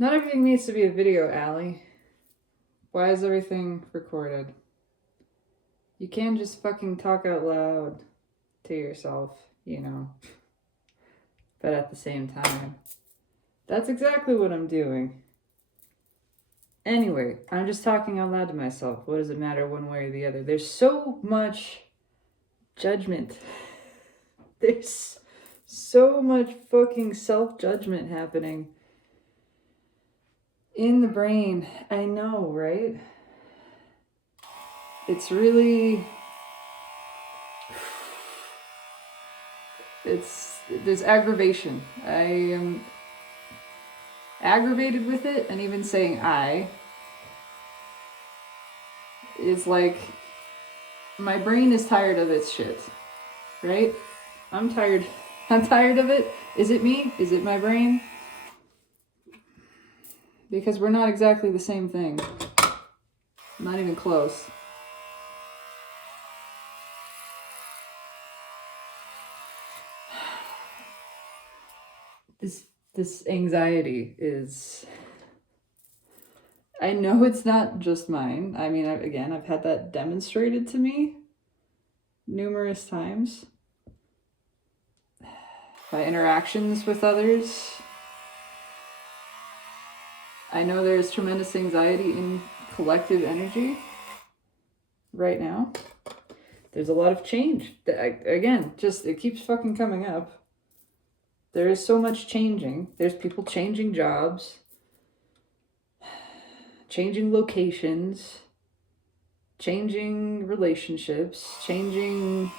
Not everything needs to be a video, Allie. Why is everything recorded? You can't just fucking talk out loud to yourself, you know. But at the same time, that's exactly what I'm doing. Anyway, I'm just talking out loud to myself. What does it matter one way or the other? There's so much judgment. There's so much fucking self-judgment happening in the brain. I know, right? It's really... there's aggravation. I am aggravated with it, and even saying I is like, my brain is tired of its shit, right? I'm tired of it. Is it me? Is it my brain? Because we're not exactly the same thing. Not even close. This anxiety is... I know it's not just mine. I mean, I've had that demonstrated to me numerous times by interactions with others. I know there's tremendous anxiety in collective energy right now. There's a lot of change. It keeps fucking coming up. There is so much changing. There's people changing jobs, changing locations, changing relationships, changing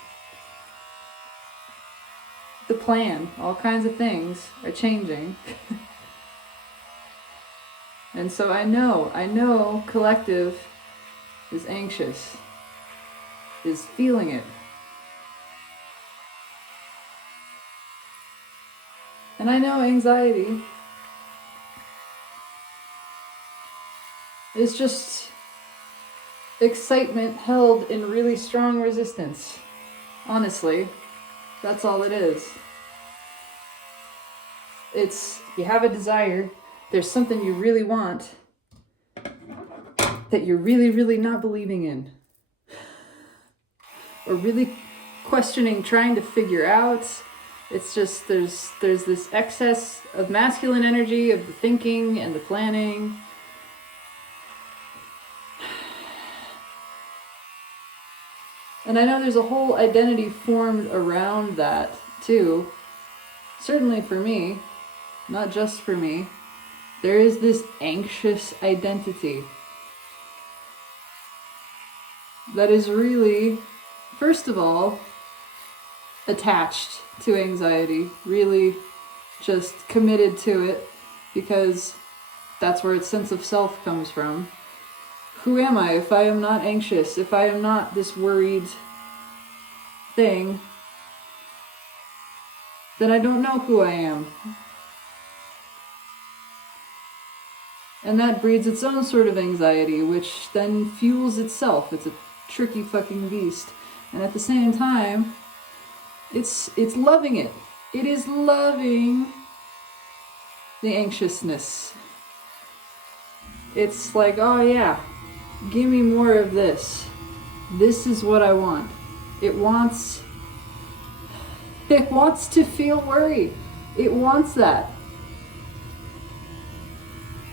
the plan. All kinds of things are changing. And so I know collective is anxious, is feeling it. And I know anxiety is just excitement held in really strong resistance. Honestly, that's all it is. It's, you have a desire, there's something you really want that you're really, really not believing in. Or really questioning, trying to figure out. It's just, there's this excess of masculine energy, of the thinking and the planning. And I know there's a whole identity formed around that too. Certainly for me, not just for me. There is this anxious identity that is really, first of all, attached to anxiety, really just committed to it because that's where its sense of self comes from. Who am I if I am not anxious, if I am not this worried thing? Then I don't know who I am. And that breeds its own sort of anxiety, which then fuels itself. It's a tricky fucking beast. And at the same time, it's loving it. It is loving the anxiousness. It's like, oh yeah, give me more of this. This is what I want. It wants to feel worry. It wants that.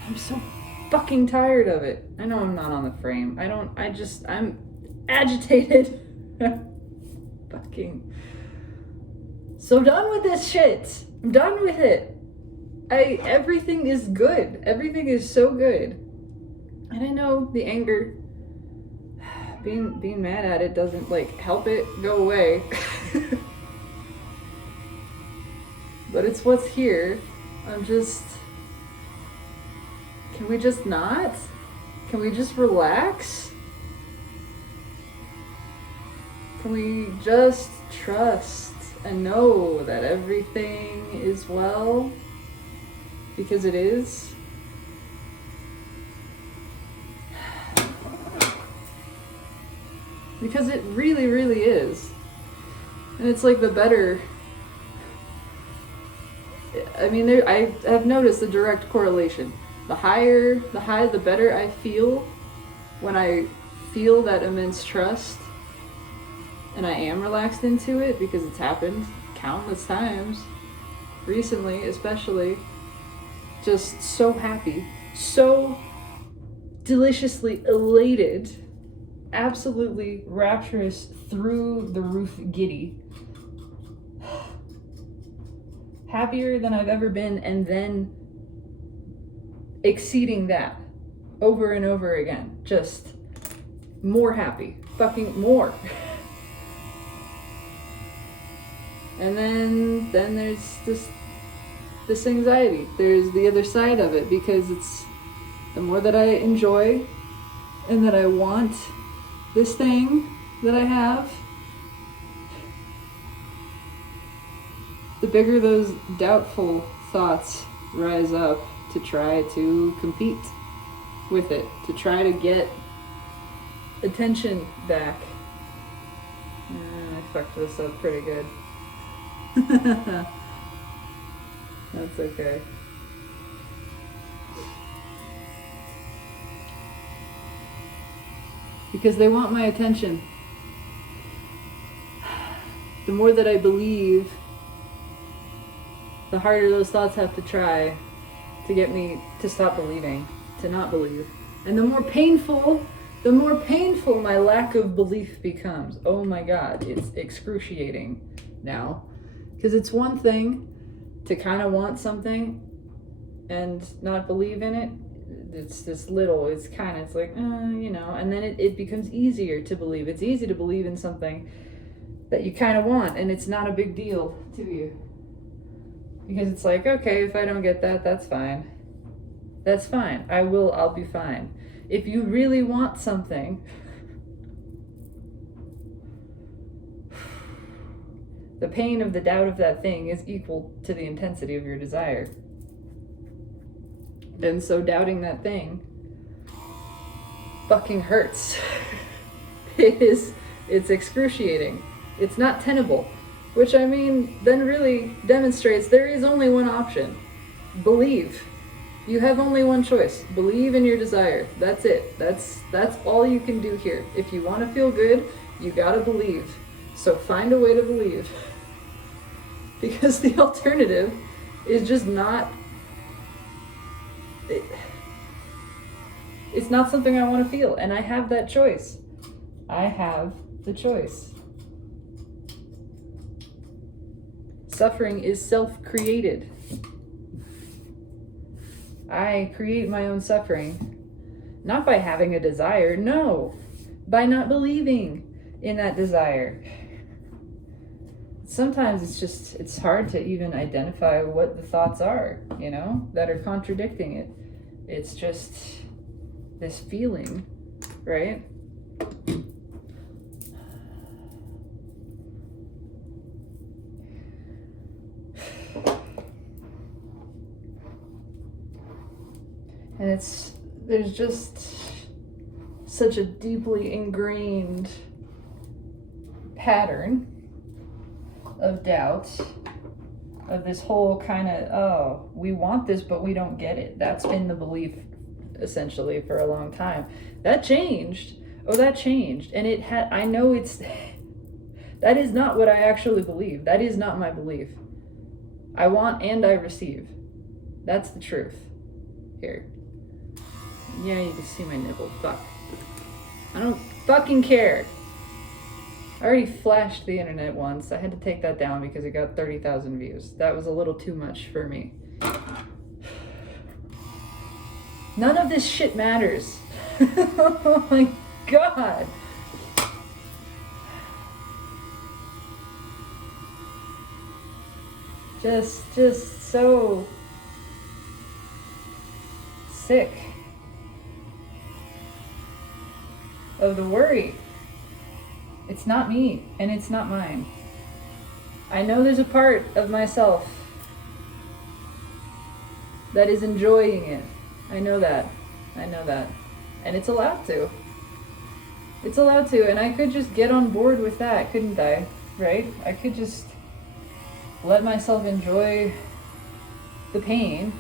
I'm so fucking tired of it. I know I'm not on the frame. I'm agitated. Fucking so done with this shit. I'm done with it. Everything is good. Everything is so good. And I know the anger, being mad at it doesn't like help it go away. But it's what's here. Can we just not? Can we just relax? Can we just trust and know that everything is well? Because it is. Because it really, really is. And it's like the better... I mean, I have noticed a direct correlation The better I feel when I feel that immense trust and I am relaxed into it, because it's happened countless times recently, especially. Just so happy, so deliciously elated, absolutely rapturous, through the roof giddy. Happier than I've ever been, and then exceeding that over and over again. Just more happy, fucking more. And then there's this anxiety. There's the other side of it, because it's the more that I enjoy and that I want this thing that I have, the bigger those doubtful thoughts rise up to try to compete with it, to try to get attention back. I fucked this up pretty good. That's okay. Because they want my attention. The more that I believe, the harder those thoughts have to try to get me to stop believing, to not believe. And the more painful my lack of belief becomes. Oh my God, it's excruciating now. Because it's one thing to kind of want something and not believe in it. It's this little, it's like, and then it becomes easier to believe. It's easy to believe in something that you kind of want, and it's not a big deal to you. Because it's like, okay, if I don't get that, that's fine. That's fine. I'll be fine. If you really want something, the pain of the doubt of that thing is equal to the intensity of your desire. And so doubting that thing fucking hurts. It's excruciating. It's not tenable. Which, I mean, then really demonstrates there is only one option. Believe. You have only one choice. Believe in your desire. That's it. That's all you can do here. If you want to feel good, you gotta believe. So find a way to believe. Because the alternative is just not... It's not something I want to feel, and I have that choice. I have the choice. Suffering is self-created. I create my own suffering, not by having a desire, no, by not believing in that desire. Sometimes it's hard to even identify what the thoughts are, that are contradicting it. It's just this feeling, right? And there's just such a deeply ingrained pattern of doubt, of this whole kind of, we want this, but we don't get it. That's been the belief, essentially, for a long time. That changed. That changed. And I know that is not what I actually believe. That is not my belief. I want and I receive. That's the truth. Here. Yeah, you can see my nipple. Fuck. I don't fucking care. I already flashed the internet once. I had to take that down because it got 30,000 views. That was a little too much for me. None of this shit matters. Oh my God. Just so sick of the worry. It's not me, and it's not mine. I know there's a part of myself that is enjoying it. I know that. And it's allowed to. It's allowed to, and I could just get on board with that, couldn't I? Right? I could just let myself enjoy the pain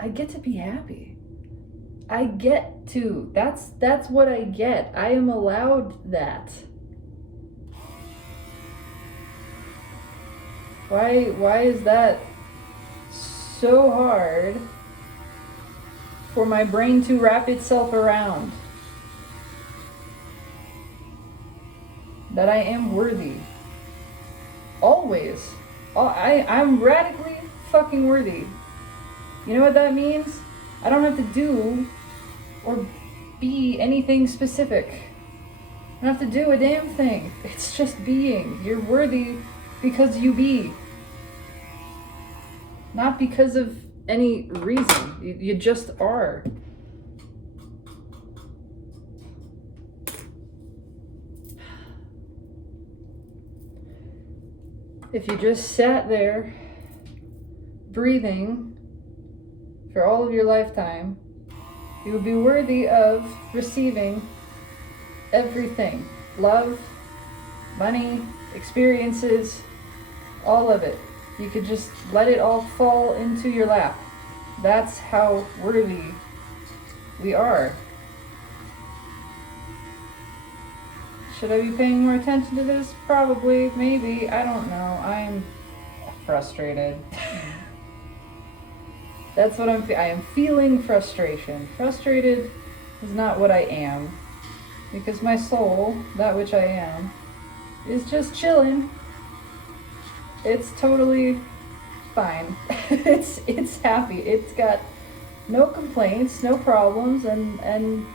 I get to be happy. I get to. That's what I get. I am allowed that. Why is that so hard for my brain to wrap itself around? That I am worthy. Always. I'm radically fucking worthy. You know what that means? I don't have to do or be anything specific. I don't have to do a damn thing. It's just being. You're worthy because you be. Not because of any reason. You just are. If you just sat there, breathing, for all of your lifetime, you would be worthy of receiving everything. Love, money, experiences, all of it. You could just let it all fall into your lap. That's how worthy we are. Should I be paying more attention to this? Probably, maybe, I don't know. I'm frustrated. That's what I am feeling frustration. Frustrated is not what I am, because my soul, that which I am, is just chilling. It's totally fine. It's happy. It's got no complaints, no problems, and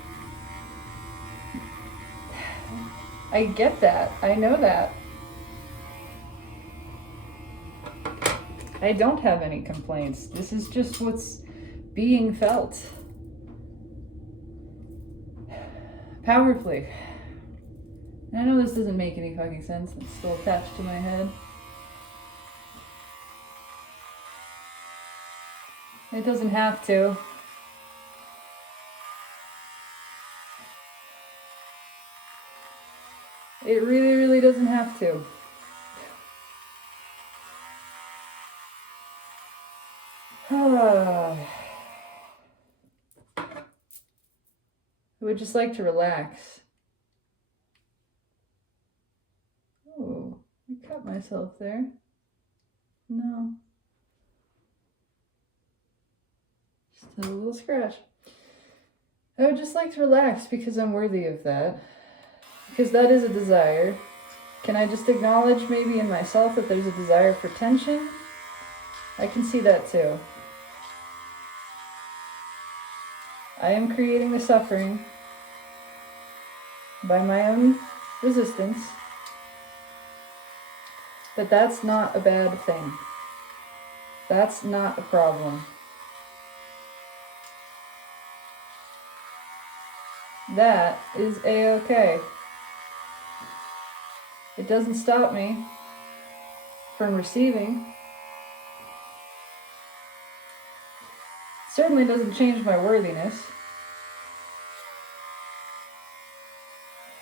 I get that. I know that. I don't have any complaints. This is just what's being felt. Powerfully. I know this doesn't make any fucking sense. It's still attached to my head. It doesn't have to. It really, really doesn't have to. I would just like to relax. Oh, I cut myself there. No. Just a little scratch. I would just like to relax because I'm worthy of that. Because that is a desire. Can I just acknowledge maybe in myself that there's a desire for tension? I can see that too. I am creating the suffering by my own resistance, but that's not a bad thing. That's not a problem. That is a-okay. It doesn't stop me from receiving. Certainly doesn't change my worthiness.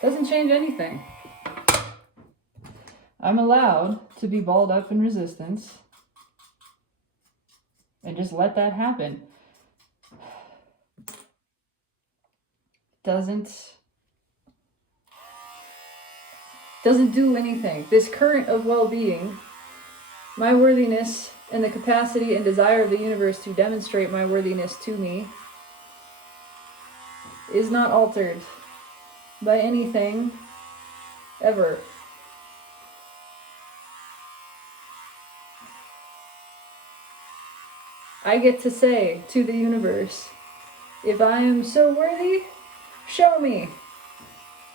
Doesn't change anything. I'm allowed to be balled up in resistance and just let that happen. Doesn't do anything. This current of well-being, my worthiness, and the capacity and desire of the universe to demonstrate my worthiness to me is not altered by anything ever. I get to say to the universe, if I am so worthy, show me,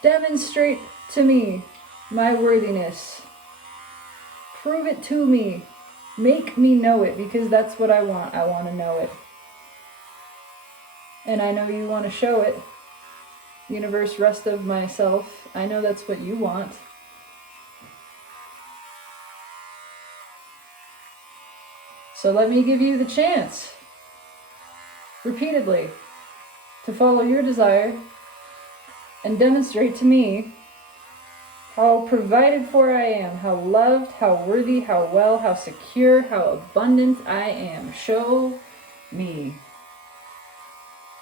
demonstrate to me my worthiness, prove it to me. Make me know it, because that's what I want. I want to know it. And I know you want to show it. Universe, rest of myself. I know that's what you want. So let me give you the chance, repeatedly, to follow your desire and demonstrate to me how provided for I am, how loved, how worthy, how well, how secure, how abundant I am. Show me.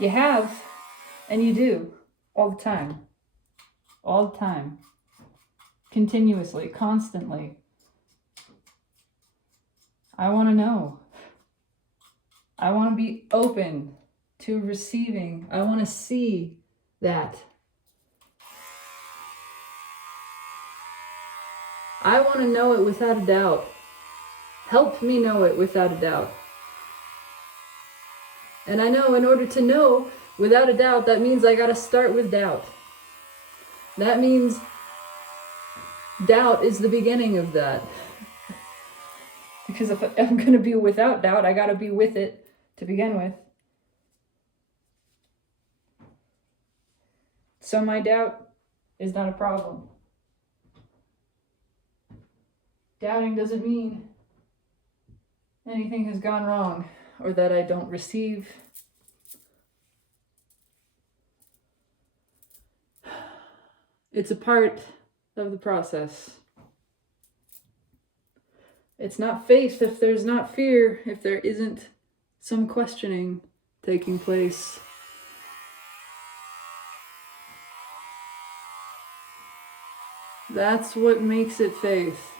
You have, and you do, all the time. All the time. Continuously, constantly. I want to know. I want to be open to receiving. I want to see that. I want to know it without a doubt. Help me know it without a doubt. And I know in order to know without a doubt, that means I got to start with doubt. That means doubt is the beginning of that. Because if I'm going to be without doubt, I got to be with it to begin with. So my doubt is not a problem. Doubting doesn't mean anything has gone wrong or that I don't receive. It's a part of the process. It's not faith if there's not fear, if there isn't some questioning taking place. That's what makes it faith.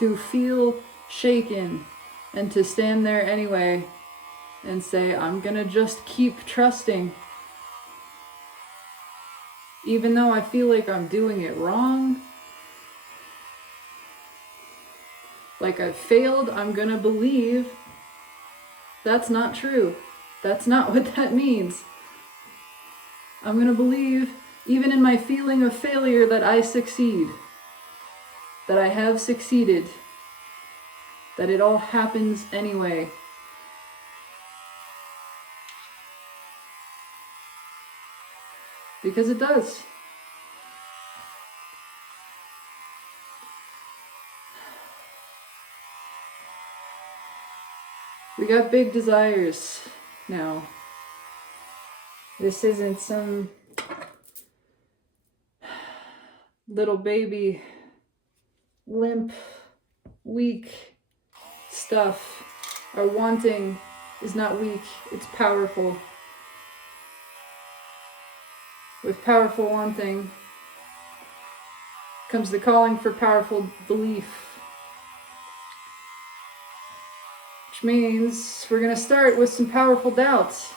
To feel shaken and to stand there anyway and say, I'm gonna just keep trusting. Even though I feel like I'm doing it wrong, like I've failed, I'm gonna believe that's not true. That's not what that means. I'm gonna believe, even in my feeling of failure, that I succeed. That I have succeeded. That it all happens anyway. Because it does. We got big desires now. This isn't some little baby, limp, weak stuff. Our wanting is not weak, it's powerful. With powerful wanting comes the calling for powerful belief. Which means we're going to start with some powerful doubts.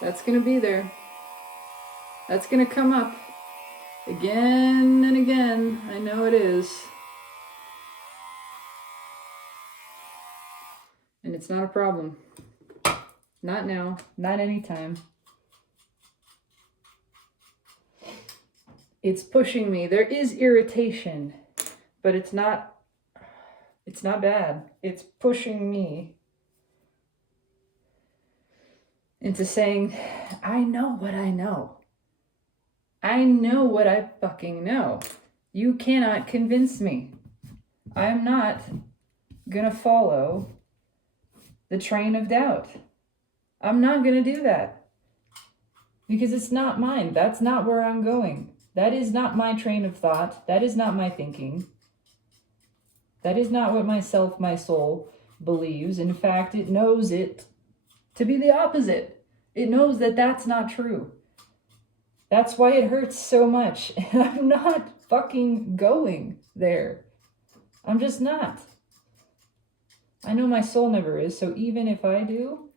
That's going to be there. That's going to come up again and again. I know it is. And it's not a problem. Not now. Not anytime. It's pushing me. There is irritation, but it's not bad. It's pushing me into saying, I know what I know. I know what I fucking know. You cannot convince me. I'm not gonna follow the train of doubt. I'm not gonna do that. Because it's not mine. That's not where I'm going. That is not my train of thought. That is not my thinking. That is not what myself, my soul, believes. In fact, it knows it to be the opposite. It knows that that's not true. That's why it hurts so much. And I'm not fucking going there. I'm just not. I know my soul never is, so even if I do,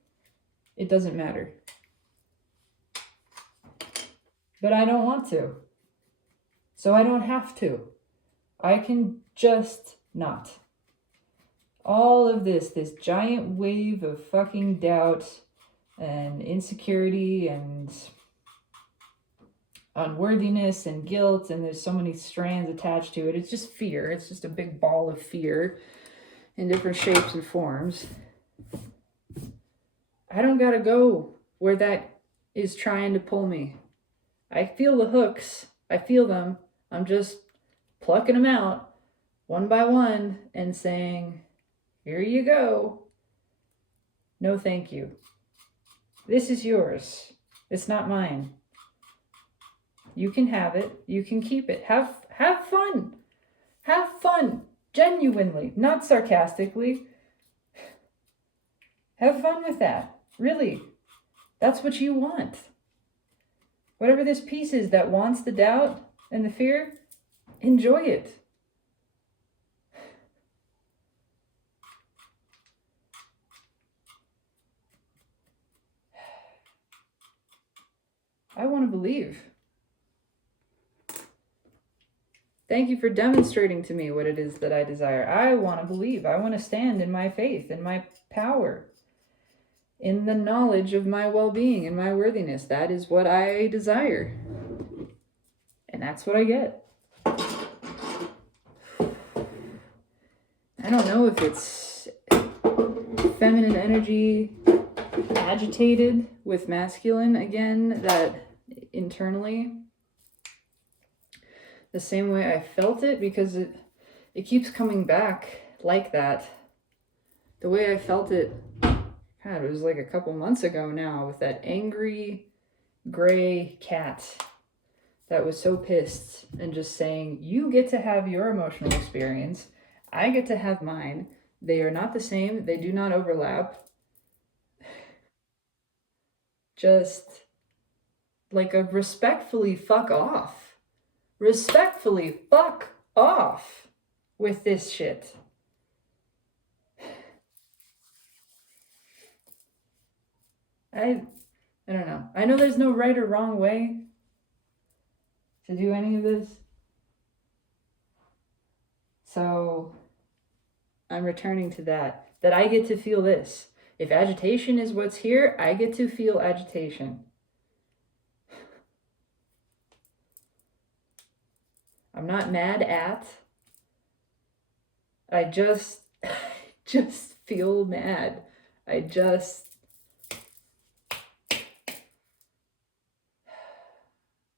it doesn't matter. But I don't want to. So I don't have to. I can just not. All of this giant wave of fucking doubt and insecurity and unworthiness and guilt, and there's so many strands attached to it. It's just fear. It's just a big ball of fear in different shapes and forms. I don't gotta go where that is trying to pull me. I feel the hooks. I feel them. I'm just plucking them out one by one and saying, here you go. No, thank you. This is yours. It's not mine. You can have it. You can keep it. Have fun. Have fun. Genuinely, not sarcastically. Have fun with that. Really. That's what you want. Whatever this piece is that wants the doubt and the fear, enjoy it. I want to believe. Thank you for demonstrating to me what it is that I desire. I want to believe. I want to stand in my faith, in my power, in the knowledge of my well-being and my worthiness. That is what I desire. And that's what I get. I don't know if it's feminine energy agitated with masculine again, that internally, the same way I felt it, because it keeps coming back like that. The way I felt it, God, it was like a couple months ago now, with that angry gray cat that was so pissed and just saying, you get to have your emotional experience, I get to have mine. They are not the same. They do not overlap. Just like a respectfully fuck off. Respectfully fuck off with this shit. I don't know. I know there's no right or wrong way to do any of this. So I'm returning to that I get to feel this. If agitation is what's here, I get to feel agitation. I'm not mad at. I just feel mad.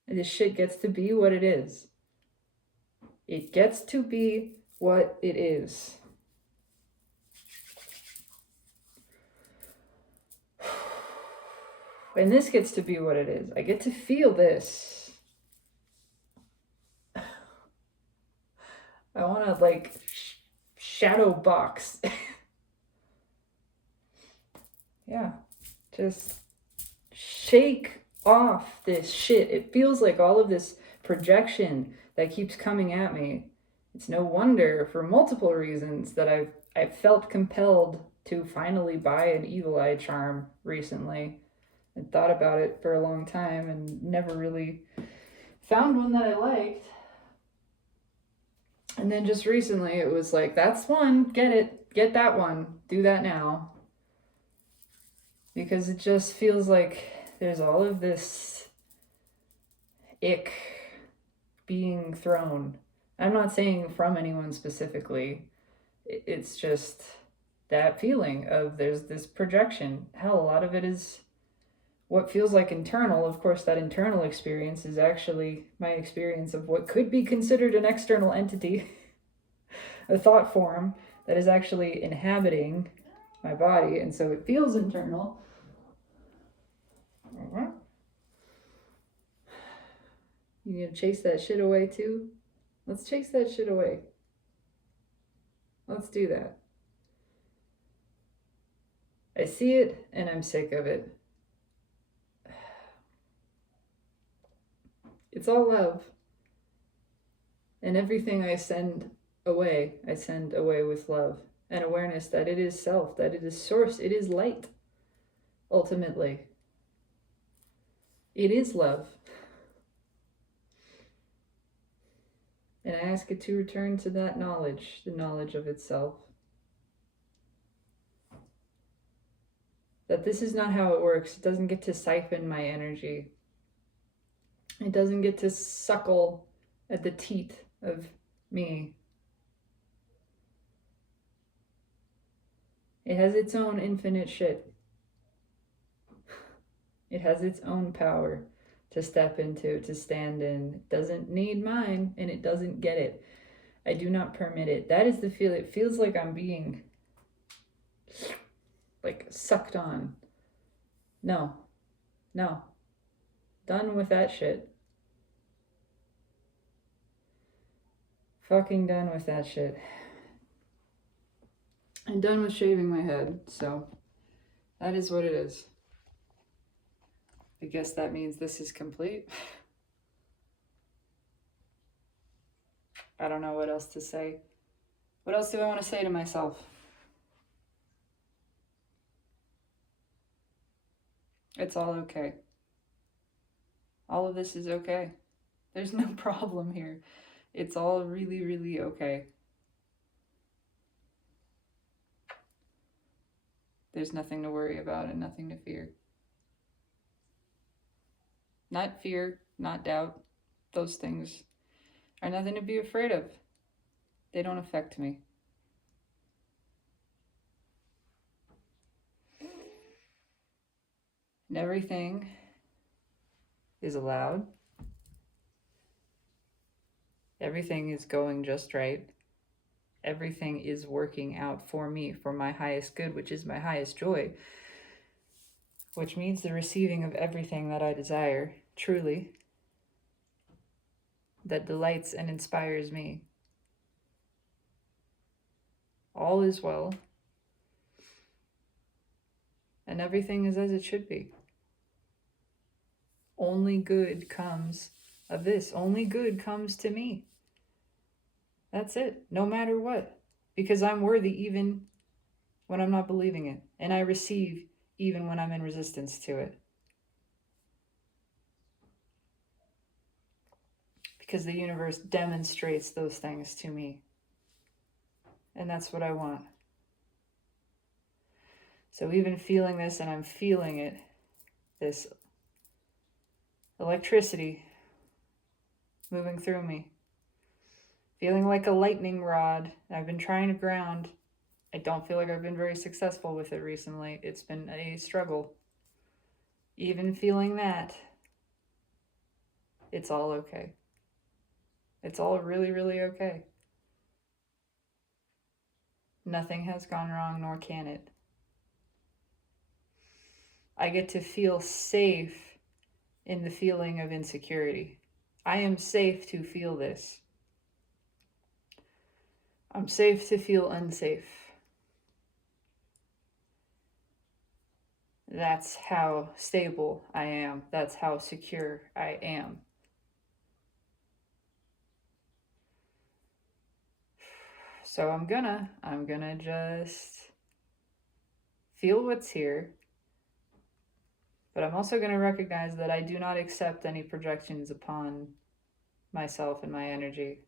This shit gets to be what it is. It gets to be what it is. And this gets to be what it is. I get to feel this. I want to like shadow box. Yeah, just shake off this shit. It feels like all of this projection that keeps coming at me. It's no wonder, for multiple reasons, that I've felt compelled to finally buy an evil eye charm recently. I thought about it for a long time and never really found one that I liked. And then just recently it was like, that's one, get that one, do that now. Because it just feels like there's all of this ick being thrown. I'm not saying from anyone specifically. It's just that feeling of there's this projection. Hell, a lot of it is what feels like internal. Of course, that internal experience is actually my experience of what could be considered an external entity, a thought form that is actually inhabiting my body, and so it feels internal. You gonna chase that shit away too? Let's chase that shit away. Let's do that. I see it and I'm sick of it. It's all love. And everything I send away with love and awareness that it is self, that it is source, it is light. Ultimately, it is love. And I ask it to return to that knowledge, the knowledge of itself. That this is not how it works. It doesn't get to siphon my energy. It doesn't get to suckle at the teat of me. It has its own infinite shit. It has its own power to step into, to stand in. It doesn't need mine, and it doesn't get it. I do not permit it. That is the feel. It feels like I'm being like sucked on. No. Done with that shit. Fucking done with that shit. I'm done with shaving my head, so that is what it is. I guess that means this is complete. I don't know what else to say. What else do I want to say to myself? It's all okay. All of this is okay. There's no problem here. It's all really, really okay. There's nothing to worry about and nothing to fear. Not fear, not doubt. Those things are nothing to be afraid of. They don't affect me. And everything is allowed. Everything is going just right. Everything is working out for me, for my highest good, which is my highest joy, which means the receiving of everything that I desire, truly, that delights and inspires me. All is well, and everything is as it should be. Only good comes of this. Only good comes to me. That's it, no matter what, because I'm worthy even when I'm not believing it, and I receive even when I'm in resistance to it. Because the universe demonstrates those things to me. And that's what I want. So even feeling this, and I'm feeling it, this electricity moving through me, feeling like a lightning rod. I've been trying to ground. I don't feel like I've been very successful with it recently. It's been a struggle. Even feeling that, it's all okay. It's all really, really okay. Nothing has gone wrong, nor can it. I get to feel safe in the feeling of insecurity. I am safe to feel this. I'm safe to feel unsafe. That's how stable I am. That's how secure I am. So I'm gonna just feel what's here. But I'm also gonna recognize that I do not accept any projections upon myself and my energy.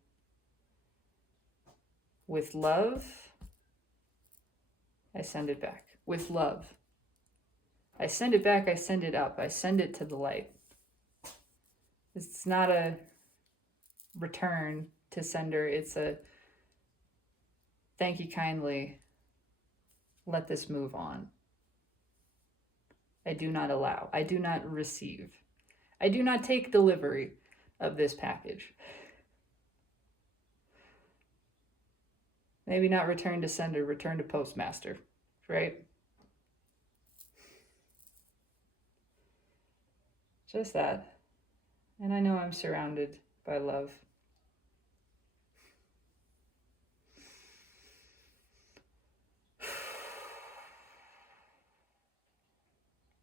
With love, I send it back. With love, I send it back, I send it up, I send it to the light. It's not a return to sender, it's a thank you kindly, let this move on. I do not allow, I do not receive, I do not take delivery of this package. Maybe not return to sender, return to postmaster, right? Just that. And I know I'm surrounded by love.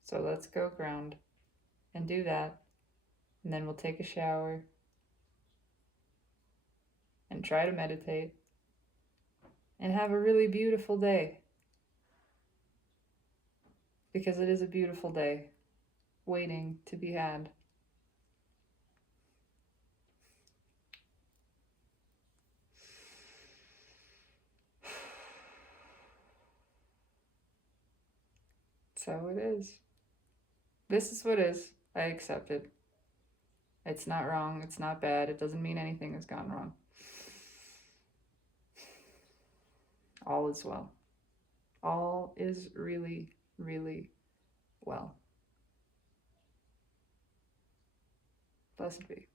So let's go ground and do that. And then we'll take a shower and try to meditate and have a really beautiful day. Because it is a beautiful day waiting to be had. So it is. This is what is. I accept it. It's not wrong. It's not bad. It doesn't mean anything has gone wrong. All is well. All is really, really well. Blessed be.